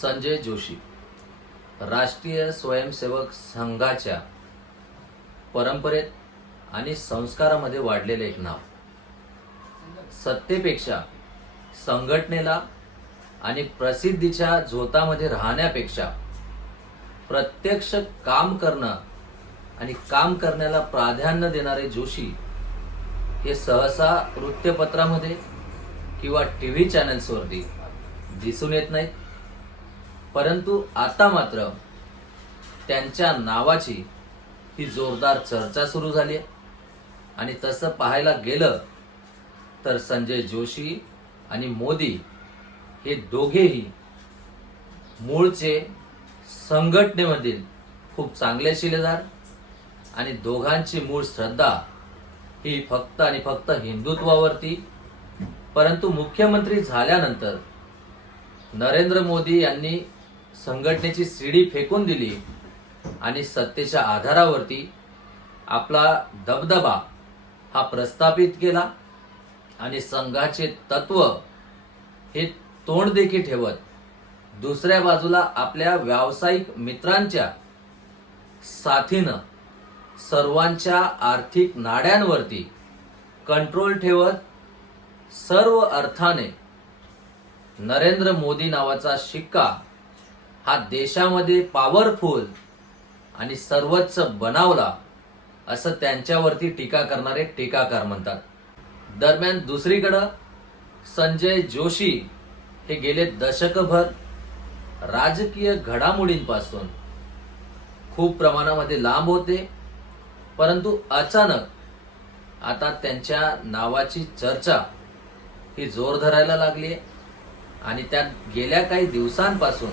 संजय जोशी राष्ट्रीय स्वयंसेवक संघाच्या परंपरेत आणि संस्कारामध्ये वाढलेले एक नाव. सत्तेपेक्षा संघटनेला आणि प्रसिद्धीच्या झोतामध्ये राहण्यापेक्षा प्रत्यक्ष काम करणं आणि काम करण्याला प्राधान्य देणारे जोशी हे सहसा वृत्तपत्रामध्ये किंवा टी व्ही चॅनल्सवरती दिसून येत नाहीत. परंतु आता मात्र त्यांच्या नावाची ही जोरदार चर्चा सुरू झाली आहे. आणि तसं पाहायला गेलं तर संजय जोशी आणि मोदी हे दोघेही मूळचे संघटनेमधील खूप चांगले शिलेदार आणि दोघांची मूळ श्रद्धा ही फक्त आणि फक्त हिंदुत्वावरती. परंतु मुख्यमंत्री झाल्यानंतर नरेंद्र मोदी यांनी संघटनेची सीडी फेकून दिली आणि सत्तेच्या आधारावरती आपला दबदबा हा प्रस्थापित केला आणि संघाचे तत्व हे तोंड देखील ठेवत दुसऱ्या बाजूला आपल्या व्यावसायिक मित्रांच्या साथीनं सर्वांच्या आर्थिक नाड्यांवरती कंट्रोल ठेवत सर्व अर्थाने नरेंद्र मोदी नावाचा शिक्का हा देशामध्ये पॉवरफुल आणि सर्वोच्च बनावला असं त्यांच्यावरती टीका करणारे टीकाकार म्हणतात. दरम्यान दुसरीकडं संजय जोशी हे गेले दशकभर राजकीय घडामोडींपासून. खूप प्रमाणामध्ये लांब होते परंतु अचानक आता त्यांच्या नावाची चर्चा ही जोर धरायला लागली आणि त्यात गेल्या काही दिवसांपासून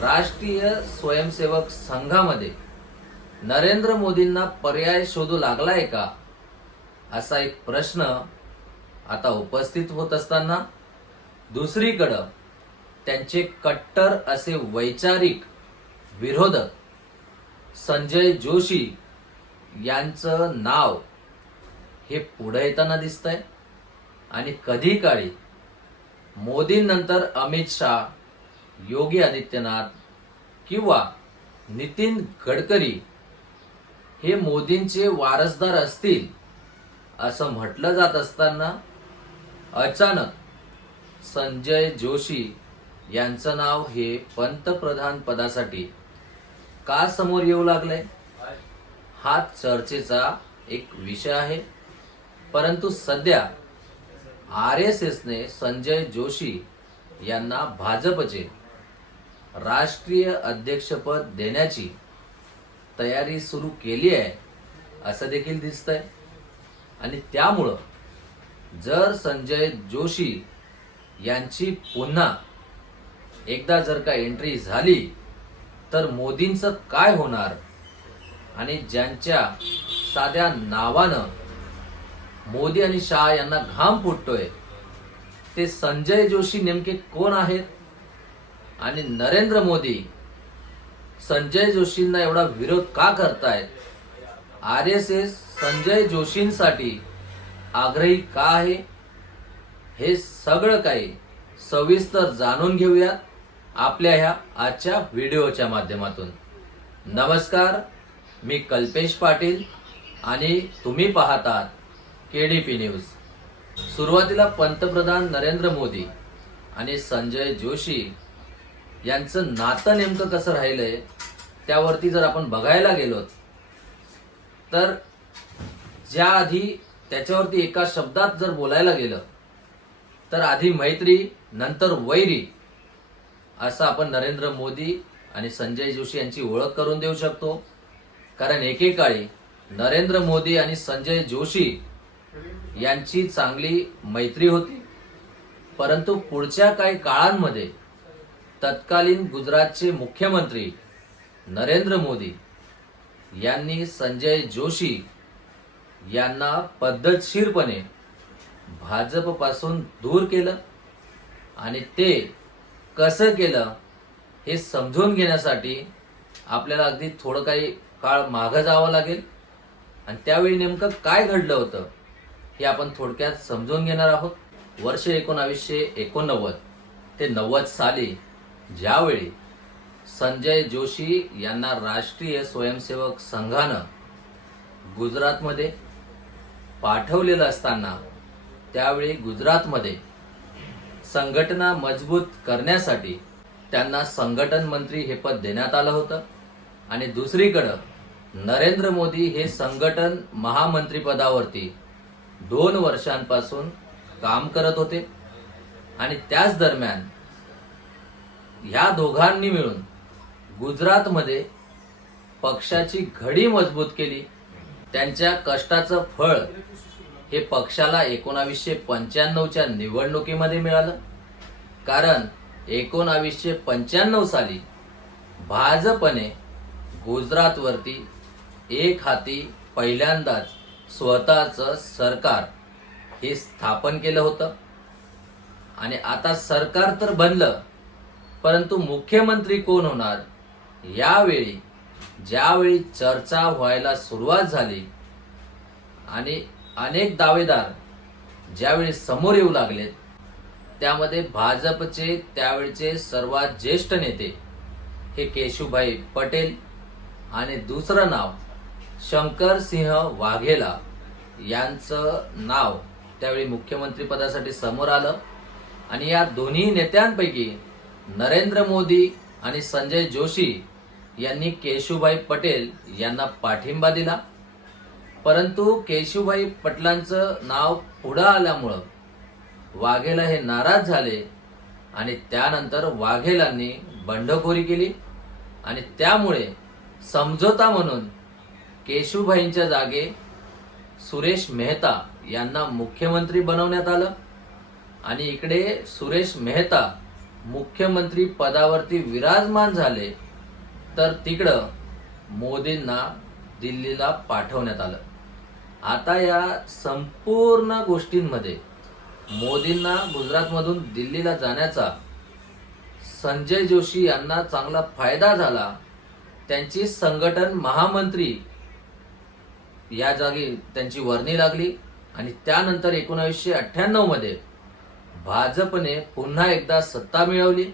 राष्ट्रीय स्वयंसेवक संघामध्ये नरेंद्र मोदींना पर्याय शोधू लागलाय का? असा एक प्रश्न आता उपस्थित होत असताना दुसरीकडं त्यांचे कट्टर असे वैचारिक विरोधक संजय जोशी यांचं नाव हे पुढे येताना दिसतंय. आणि कधी काळी मोदींनंतर अमित शाह योगी आदित्यनाथ किंवा नितीन गडकरी हे मोदींचे वारसदार असतील असं म्हटलं जात असताना अचानक संजय जोशी यांचं नाव हे पंतप्रधान पदासाठी का समोर येऊ लागलंय? हा चर्चेचा एक विषय आहे. परंतु सध्या आर एस एसने संजय जोशी यांना भाजपचे राष्ट्रीय अध्यक्षपद देण्याची तयारी सुरू केली आहे असं देखील दिसतंय. आणि त्यामुळं जर संजय जोशी यांची पुन्हा एकदा जर का एंट्री झाली तर मोदींचं काय होणार? आणि ज्यांच्या साध्या नावानं मोदी आणि शाह यांना घाम फुटतोय ते संजय जोशी नेमके कोण आहेत? आणि नरेंद्र मोदी संजय जोशींना एवढा विरोध का करतायत? आर एस एस संजय जोशींसाठी आग्रही का आहे? हे सगळं काही सविस्तर जाणून घेऊयात आपल्या ह्या आजच्या व्हिडिओच्या माध्यमातून. नमस्कार मी कल्पेश पाटील आणि तुम्ही पाहतात पी न्यूज. सुरुवातीला पंतप्रधान नरेंद्र मोदी आणि संजय जोशी यांचं नातं नेमकं कसं राहिलंय त्यावरती जर आपण बघायला गेलो तर ज्या आधी त्याच्यावरती एका शब्दात जर बोलायला गेलं तर आधी मैत्री नंतर वैरी असं आपण नरेंद्र मोदी आणि संजय जोशी यांची ओळख करून देऊ शकतो. कारण एकेकाळी नरेंद्र मोदी आणि संजय जोशी यांची चांगली मैत्री होती. परंतु पुढच्या काही काळांमध्ये तत्कालीन गुजरातचे मुख्यमंत्री नरेंद्र मोदी यांनी संजय जोशी यांना पद्धतशीरपणे भाजपपासून दूर केलं आणि ते कसं केलं हे समजून घेण्यासाठी आपल्याला अगदी थोडं काही काळ मागं जावं लागेल. आणि त्यावेळी नेमकं काय घडलं होतं हे आपण थोडक्यात समजून घेणार आहोत. वर्ष एकोणावीसशे एकोणनव्वद ते नव्वद साली ज्यावेळी संजय जोशी यांना राष्ट्रीय स्वयंसेवक संघानं गुजरातमध्ये पाठवलेलं असताना त्यावेळी गुजरातमध्ये संघटना मजबूत करण्यासाठी त्यांना संघटन मंत्री हे पद देण्यात आलं होतं. आणि दुसरीकडं नरेंद्र मोदी हे संघटन महामंत्रीपदावरती दोन वर्षांपासून काम करत होते. आणि त्याच दरम्यान ह्या दोघांनी मिळून गुजरातमध्ये पक्षाची घडी मजबूत केली. त्यांच्या कष्टाचं फळ हे पक्षाला एकोणावीसशे पंच्याण्णवच्या निवडणुकीमध्ये मिळालं. कारण एकोणावीसशे पंच्याण्णव साली भाजपने गुजरातवरती एक हाती पहिल्यांदाच स्वतःचं सरकार हे स्थापन केलं होतं. आणि आता सरकार तर बनलं. परंतु मुख्यमंत्री कोण होणार? यावेळी ज्यावेळी चर्चा व्हायला सुरुवात झाली आणि अनेक दावेदार ज्यावेळी समोर येऊ लागलेत त्यामध्ये भाजपचे त्यावेळचे सर्वात ज्येष्ठ नेते हे केशुभाई पटेल आणि दुसरं नाव शंकर सिंह वाघेला यांचं नाव त्यावेळी मुख्यमंत्री पदासाठी समोर आलं. आणि या दोन्ही नेत्यांपैकी नरेंद्र मोदी आणि संजय जोशी यांनी केशुभाई पटेल यांना पाठिंबा दिला. परंतु केशुभाई पटलांचं नाव पुढं आल्यामुळं वाघेला हे नाराज झाले आणि त्यानंतर वाघेलांनी बंडखोरी केली आणि त्यामुळे समझोता म्हणून केशुभाईंच्या जागे सुरेश मेहता यांना मुख्यमंत्री बनवण्यात आलं. आणि इकडे सुरेश मेहता मुख्यमंत्री पदावरती विराजमान झाले तर तिकडं मोदींना दिल्लीला पाठवण्यात आलं. आता या संपूर्ण गोष्टींमध्ये मोदींना गुजरातमधून दिल्लीला जाण्याचा संजय जोशी यांना चांगला फायदा झाला त्यांची संघटन महामंत्री या जागी त्यांची वर्णी लागली आणि त्यानंतर एकोणावीसशे अठ्ठ्याण्णवमध्ये भाजपने पुन्हा एकदा सत्ता मिळवली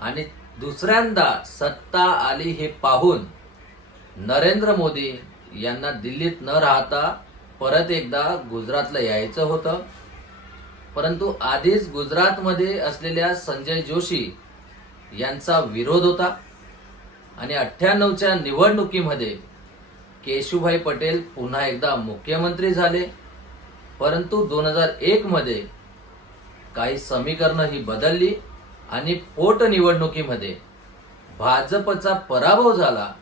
आणि दुसऱ्यांदा सत्ता आली हे पाहून नरेंद्र मोदी यांना दिल्लीत न राहता परत एकदा गुजरातला यायचं होतं. परंतु आधीच गुजरातमध्ये असलेल्या संजय जोशी यांचा विरोध होता आणि अठ्ठ्याण्णवच्या निवडणुकीमध्ये केशुभाई पटेल पुन्हा एकदा मुख्यमंत्री झाले. परंतु दोन हजार एकमध्ये काही समीकरणं ही बदलली आणि पोटनिवडणुकीमध्ये भाजपचा पराभव झाला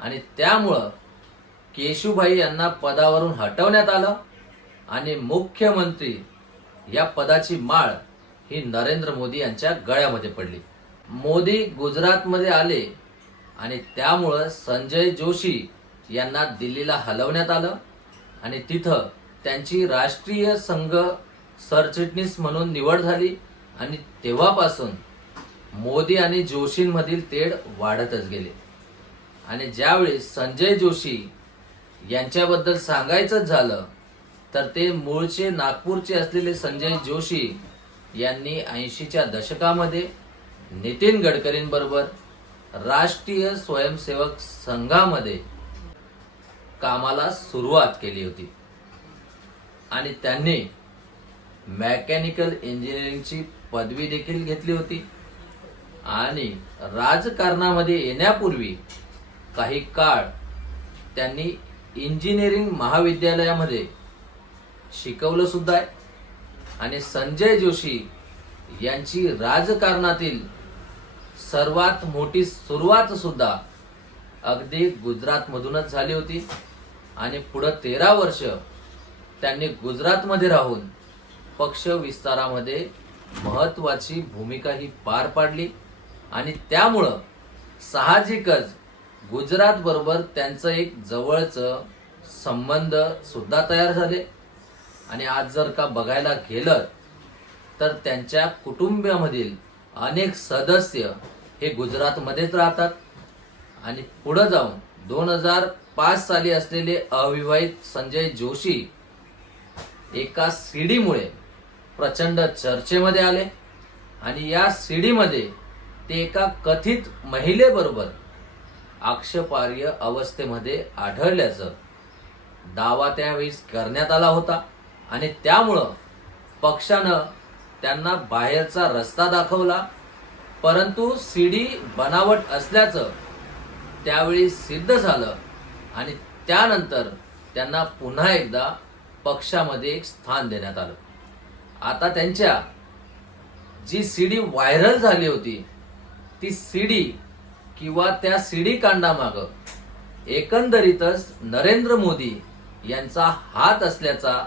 आणि त्यामुळं केशुभाई यांना पदावरून हटवण्यात आलं आणि मुख्यमंत्री या पदाची माळ ही नरेंद्र मोदी यांच्या गळ्यामध्ये पडली. मोदी गुजरातमध्ये आले आणि त्यामुळं संजय जोशी यांना दिल्लीला हलवण्यात आलं आणि तिथं त्यांची राष्ट्रीय संघ सरचिटणीस म्हणून निवड झाली आणि तेव्हापासून मोदी आणि जोशींमधील तेढ वाढतच गेले. आणि ज्यावेळी संजय जोशी यांच्याबद्दल सांगायचंच झालं तर ते मूळचे नागपूरचे असलेले संजय जोशी यांनी ऐंशीच्या दशकामध्ये नितीन गडकरींबरोबर राष्ट्रीय स्वयंसेवक संघामध्ये कामाला सुरुवात केली होती. आणि त्यांनी मेकॅनिकल इंजिनिअरिंगची पदवी देखील घेतली होती. आणि राजकारणामध्ये येण्यापूर्वी काही काळ त्यांनी इंजिनिअरिंग महाविद्यालयामध्ये शिकवलं सुद्धा आहे. आणि संजय जोशी यांची राजकारणातील सर्वात मोठी सुरुवात सुद्धा अगदी गुजरातमधूनच झाली होती. आणि पुढं तेरा वर्ष त्यांनी गुजरातमध्ये राहून पक्ष विस्तारामध्ये महत्वाची भूमिका ही पार पाडली आणि त्यामुळं साहजिकच गुजरात बरोबर त्यांचं एक जवळचं संबंध सुद्धा तयार झाले. आणि आज जर का बघायला गेलं तर त्यांच्या कुटुंबामधील अनेक सदस्य हे गुजरातमध्येच राहतात. आणि पुढं जाऊन दोन हजार पाच साली असलेले अविवाहित संजय जोशी एका सीडीमुळे प्रचंड चर्चेमध्ये आले आणि या सीडीमध्ये ते एका कथित महिलेबरोबर आक्षेपार्ह अवस्थेमध्ये आढळल्याचं दावा त्यावेळी करण्यात आला होता आणि त्यामुळं पक्षानं त्यांना बाहेरचा रस्ता दाखवला. परंतु सीडी बनावट असल्याचं त्यावेळी सिद्ध झालं आणि त्यानंतर त्यांना पुन्हा एकदा पक्षामध्ये एक स्थान देण्यात आलं. आता त्यांच्या जी सीडी व्हायरल झाली होती ती सीडी किंवा त्या सीडी कांडामाग एकंदरीतच नरेंद्र मोदी यांचा हात असल्याचा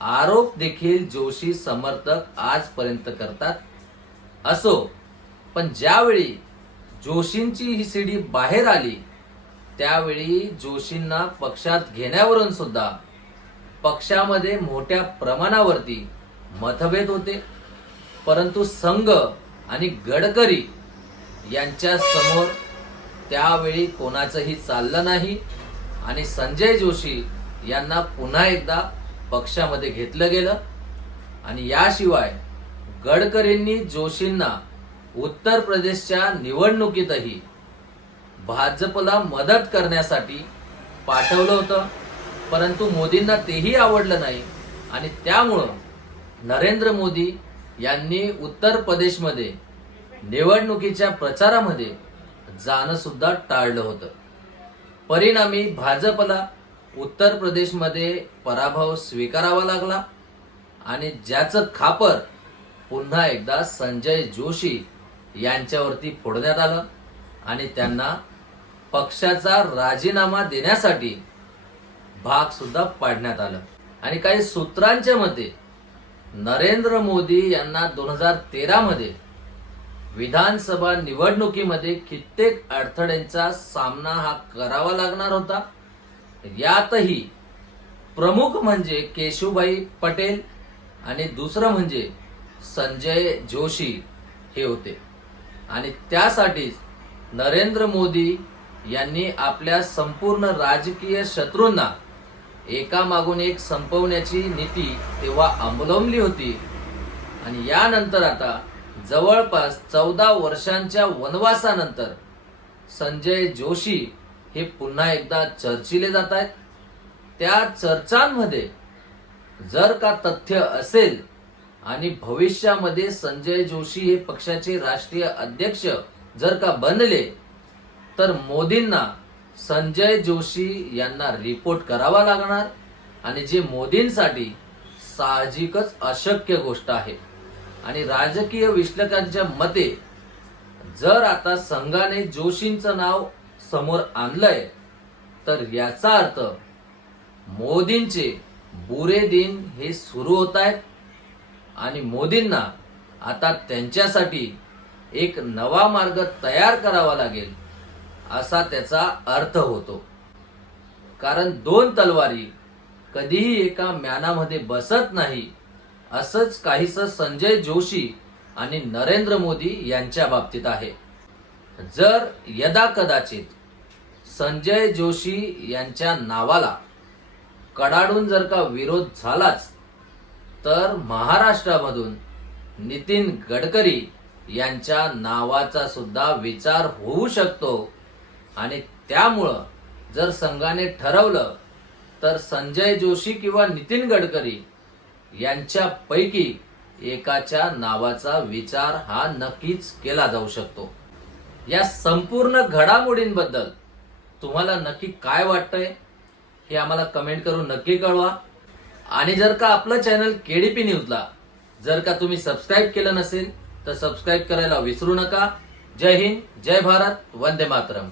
आरोप देखील जोशी समर्थक आजपर्यंत करतात. असो पण ज्यावेळी जोशींची ही सीडी बाहेर आली त्यावेळी जोशींना पक्षात घेण्यावरून सुद्धा पक्षामध्ये मोठ्या प्रमाणावरती मतभेद होते. परंतु संघ आणि गडकरी यांच्या समोर त्यावेळी कोणाचंही चाललं नाही. आणि संजय जोशी यांना पुन्हा एकदा पक्षामध्ये घेतलं गेलं. आणि याशिवाय गडकरींनी जोशींना उत्तर प्रदेशच्या निवडणुकीतही भाजपला मदत करण्यासाठी पाठवलं होतं. परंतु मोदींना तेही आवडलं नाही. आणि त्यामुळं नरेंद्र मोदी यांनी उत्तर प्रदेशमध्ये निवडणुकीच्या प्रचारामध्ये जाणं सुद्धा टाळलं होतं. परिणामी भाजपला उत्तर प्रदेशमध्ये पराभव स्वीकारावा लागला आणि ज्याचं खापर पुन्हा एकदा संजय जोशी यांच्यावरती फोडण्यात आलं आणि त्यांना पक्षाचा राजीनामा देण्यासाठी भाग सुद्धा पाडण्यात आलं. आणि काही सूत्रांच्या मते नरेंद्र मोदी यांना दोन हजार तेरामध्ये विधानसभा निवडणुकीमध्ये कित्येक अडथळ्यांचा सामना हा करावा लागणार होता. यातही प्रमुख म्हणजे केशुभाई पटेल आणि दुसरं म्हणजे संजय जोशी हे होते. आणि त्यासाठीच नरेंद्र मोदी यांनी आपल्या संपूर्ण राजकीय शत्रूंना एकामागून एक संपवण्याची नीती तेव्हा अंबलंबली होती. आणि यानंतर आता जवळपास चौदा वर्षांच्या वनवासानंतर संजय जोशी हे पुन्हा एकदा चर्चिले जात आहेत. त्या चर्चांमध्ये जर का तथ्य असेल आणि भविष्यामध्ये संजय जोशी हे पक्षाचे राष्ट्रीय अध्यक्ष जर का बनले तर मोदींना संजय जोशी यांना रिपोर्ट करावा लागणार आणि जे मोदींसाठी साहजिकच अशक्य गोष्ट आहे. आणि राजकीय विश्लेषकांच्या मते जर आता संघाने जोशींचं नाव समोर आणलंय तर याचा अर्थ मोदींचे बुरे दिन हे सुरू होत आहेत आणि मोदींना आता त्यांच्यासाठी एक नवा मार्ग तयार करावा लागेल. असा त्याचा अर्थ होतो. कारण दोन तलवारी कधीही एका म्यानामध्ये बसत नाही असंच काहीस संजय जोशी आणि नरेंद्र मोदी यांच्या बाबतीत आहे. जर यदा कदाचित संजय जोशी यांच्या नावाला कडाडून जर का विरोध झालाच तर महाराष्ट्रामधून नितीन गडकरी यांच्या नावाचा सुद्धा विचार होऊ शकतो आणि त्यामुळं जर संघाने ठरवलं तर संजय जोशी किंवा नितीन गडकरी यांच्यापैकी एकाच्या नावाचा विचार हा नक्कीच केला जाऊ शकतो. या संपूर्ण घडामोडींबद्दल तुम्हाला नक्की काय वाटतंय हे आम्हाला कमेंट करून नक्की कळवा. आणि जर का आपलं चॅनल केडीपी न्यूजला जर का तुम्ही सबस्क्राईब केलं नसेल तर सबस्क्राईब करायला विसरू नका. जय हिंद जय भारत वंदे मातरम.